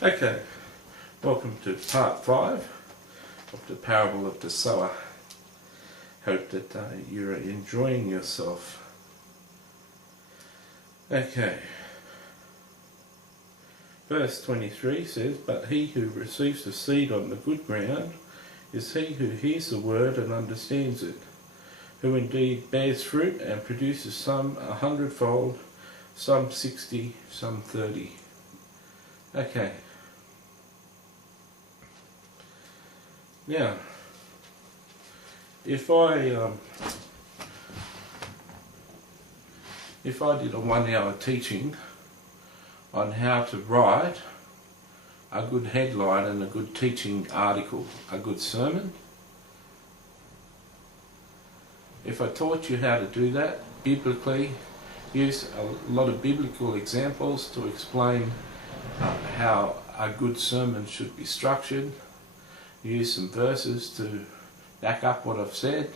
Okay, welcome to part 5 of the parable of the sower. Hope that you're enjoying yourself. Okay, verse 23 says, "But he who receives the seed on the good ground is he who hears the word and understands it, who indeed bears fruit and produces some 100-fold, some 60, some 30. Okay. Now, if I did a 1-hour teaching on how to write a good headline and a good teaching article, a good sermon, if I taught you how to do that biblically, use a lot of biblical examples to explain how a good sermon should be structured, use some verses to back up what I've said.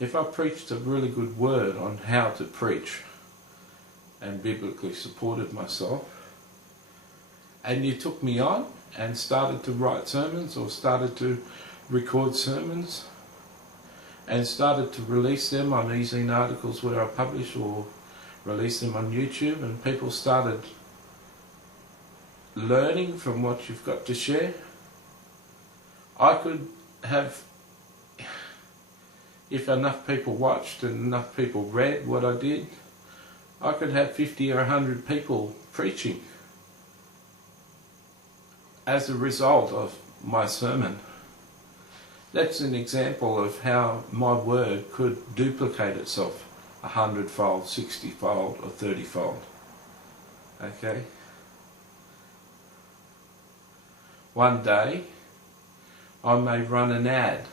If I preached a really good word on how to preach and biblically supported myself, and you took me on and started to write sermons or started to record sermons and started to release them on e-zine articles where I publish or release them on YouTube, and people started learning from what you've got to share, I could have, if enough people watched and enough people read what I did, I could have 50 or 100 people preaching as a result of my sermon. That's an example of how my word could duplicate itself 100-fold, 60-fold or 30-fold. Okay? One day I may run an ad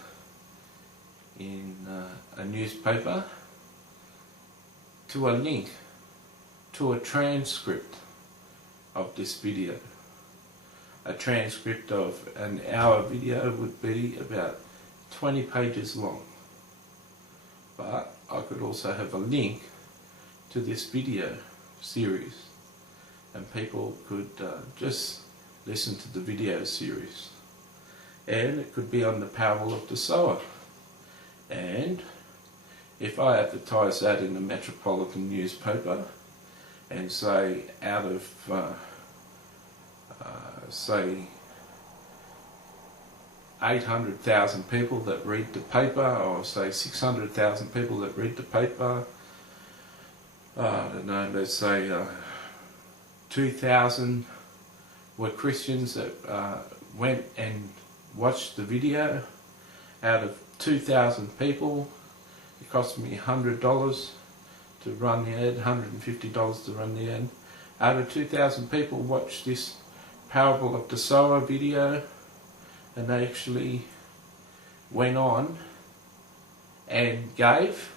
in a newspaper to a link to a transcript of this video. A transcript of an hour video would be about 20 pages long. But I could also have a link to this video series, and people could just listen to the video series. And it could be on the parable of the sower. And if I advertise that in a metropolitan newspaper and say out of say 800,000 people that read the paper, or say 600,000 people that read the paper, I don't know, let's say 2,000 were Christians that went and watched the video. Out of 2,000 people, it cost me $100 to run the ad, $150 to run the ad. Out of 2,000 people watched this parable of the sower video, and they actually went on and gave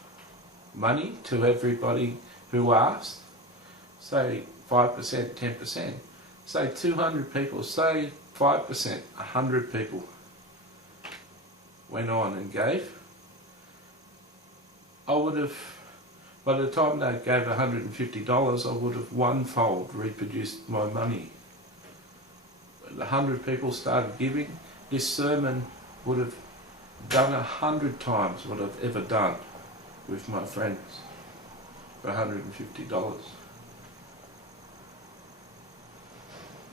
money to everybody who asked, say 5%, 10%, say 200 people, say 5%, 100 people went on and gave. I would have, by the time they gave $150, I would have 1-fold reproduced my money. 100 people started giving, this sermon would have done 100 times what I've ever done with my friends for $150.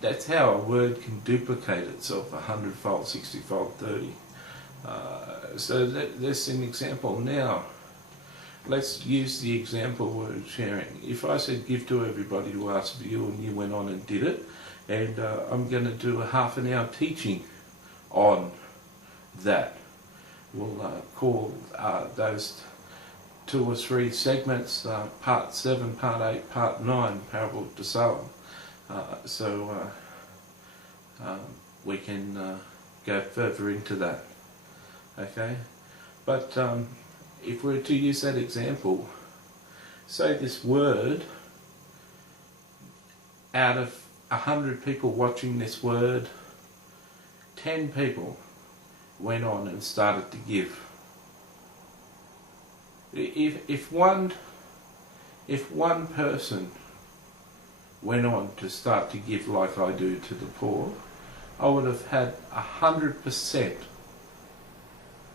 That's how a word can duplicate itself 100-fold, 60-fold, 30. So that's an example. Now, let's use the example we're sharing. If I said give to everybody who asked for you, and you went on and did it, and I'm going to do a half-an-hour teaching on that. We'll call those 2 or 3 segments Part 7, Part 8, Part 9, Parable of the Sower. So we can go further into that. Okay? But if we were to use that example, say this word, out of 100 people watching this word, 10 people went on and started to give. If one person went on to start to give like I do to the poor, I would have had 100%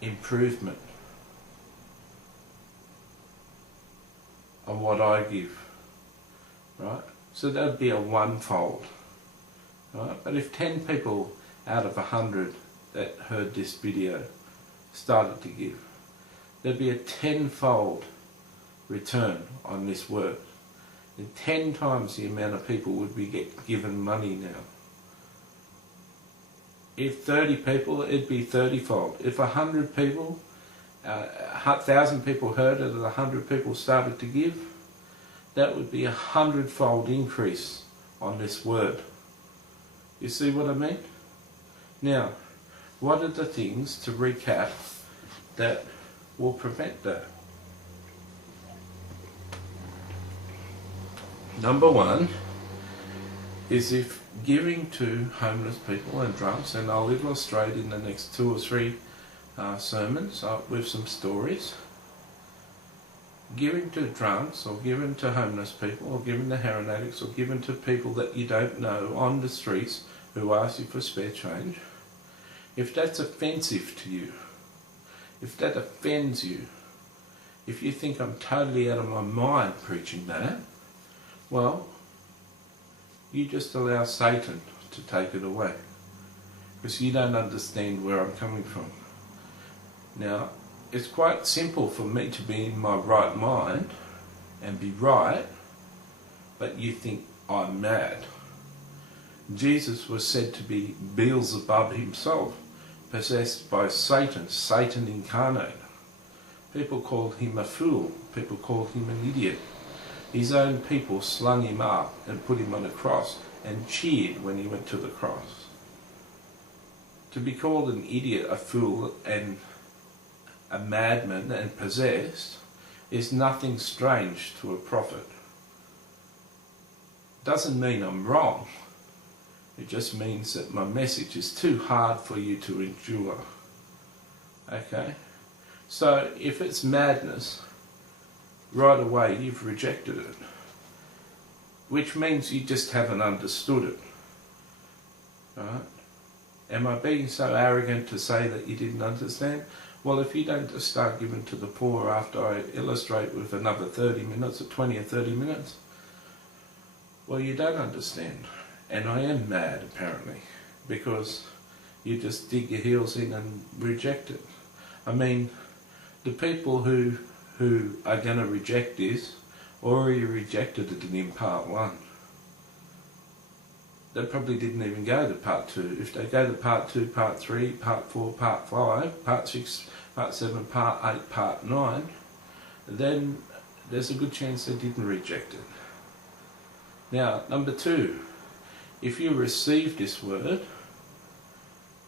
improvement on what I give, right? So that would be a one-fold, right? But if 10 people out of 100 that heard this video started to give, there'd be a 10-fold return on this work. And 10 times the amount of people would be given money now. If 30 people, it'd be 30-fold. If 100 people, 1,000 people heard it and 100 people started to give, that would be a 100-fold increase on this word. You see what I mean? Now, what are the things, to recap, that will prevent that? Number one is if giving to homeless people and drunks, and I'll illustrate in the next 2 or 3 sermons with some stories, giving to drunks or giving to homeless people or giving to heroin addicts or giving to people that you don't know on the streets who ask you for spare change, if that's offensive to you, if that offends you, if you think I'm totally out of my mind preaching that, well, you just allow Satan to take it away, because you don't understand where I'm coming from. Now, it's quite simple for me to be in my right mind and be right, but you think I'm mad. Jesus was said to be Beelzebub himself, possessed by Satan, Satan incarnate. People called him a fool, people called him an idiot. His own people slung him up and put him on a cross and cheered when he went to the cross. To be called an idiot, a fool, and a madman and possessed is nothing strange to a prophet. Doesn't mean I'm wrong. It just means that my message is too hard for you to endure. Okay? So if it's madness, right away you've rejected it, which means you just haven't understood it. Right? Am I being so arrogant to say that you didn't understand? Well, if you don't just start giving to the poor after I illustrate with another 30 minutes or 20 or 30 minutes, well, you don't understand. And I am mad, apparently, because you just dig your heels in and reject it. I mean, the people who are going to reject this already rejected it in part 1. They probably didn't even go to part 2. If they go to part 2, part 3, part 4, part 5, part 6, part 7, part 8, part 9, then there's a good chance they didn't reject it. Now, number 2, if you receive this word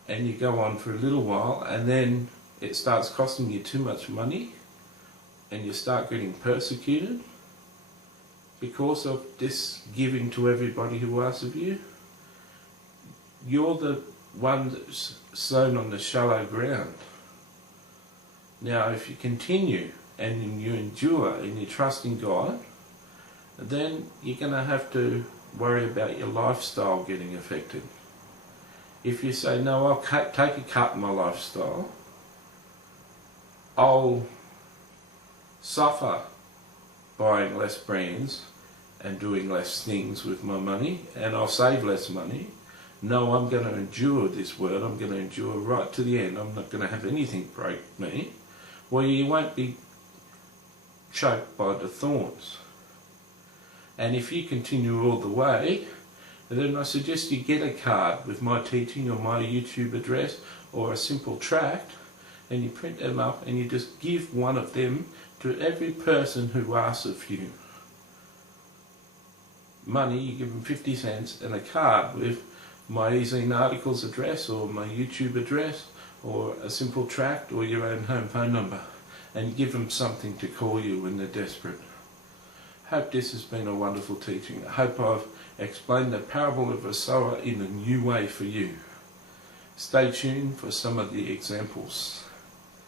and you go on for a little while and then it starts costing you too much money and you start getting persecuted because of this giving to everybody who asks of you, you're the one that's sown on the shallow ground. Now, if you continue and you endure and you trust in God, then you're going to have to worry about your lifestyle getting affected. If you say, no, I'll take a cut in my lifestyle, I'll suffer buying less brands and doing less things with my money, and I'll save less money. No, I'm going to endure this word. I'm going to endure right to the end. I'm not going to have anything break me. Well, you won't be choked by the thorns. And if you continue all the way, then I suggest you get a card with my teaching or my YouTube address or a simple tract, and you print them up and you just give one of them to every person who asks of you. Money, you give them 50 cents and a card with my e-zine articles address or my YouTube address or a simple tract or your own home phone number, and give them something to call you when they're desperate. Hope this has been a wonderful teaching. I hope I've explained the parable of a sower in a new way for you. Stay tuned for some of the examples.